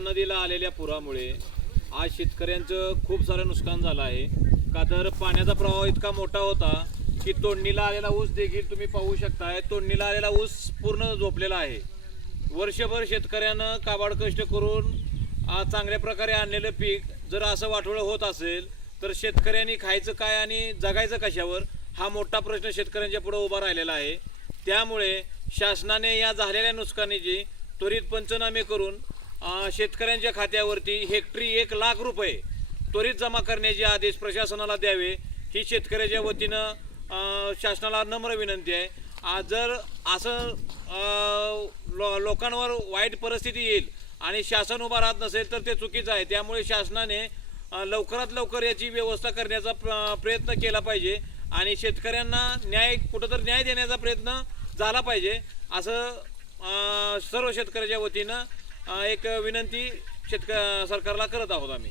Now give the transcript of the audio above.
नदीला आलेल्या पुरामुळे आज शेतकऱ्यांचं खूप सारं नुकसान झालं आहे. का तर पाण्याचा प्रवाह इतका मोठा होता की तोडणीला आलेला ऊस देखील तुम्ही पाहू शकताय. तोडणीला आलेला ऊस पूर्ण झोपलेला आहे. वर्षभर शेतकऱ्यानं काबाड कष्ट करून चांगल्या प्रकारे आणलेलं पीक जर असं वाटोळं होत असेल तर शेतकऱ्यांनी खायचं काय आणि जगायचं कशावर हा मोठा प्रश्न शेतकऱ्यांच्या पुढे उभा राहिलेला आहे. त्यामुळे शासनाने या झालेल्या नुकसानीची त्वरित पंचनामे करून शेतकऱ्यांच्या खात्यावरती हेक्टरी एक लाख रुपये त्वरित जमा करण्याचे आदेश प्रशासनाला द्यावे. ही शेतकऱ्याच्या वतीनं शासनाला नम्र विनंती आहे. आज जर असं लो लोकांवर वाईट परिस्थिती येईल आणि शासन उभा राहत नसेल तर ते चुकीचं आहे. त्यामुळे शासनाने लवकरात लवकर याची व्यवस्था करण्याचा प्र- प्रयत्न केला पाहिजे आणि शेतकऱ्यांना न्याय कुठंतरी न्याय देण्याचा प्रयत्न झाला पाहिजे असं सर्व शेतकऱ्याच्या वतीनं एक विनंती शेतक सरकारला करत आहोत आम्ही.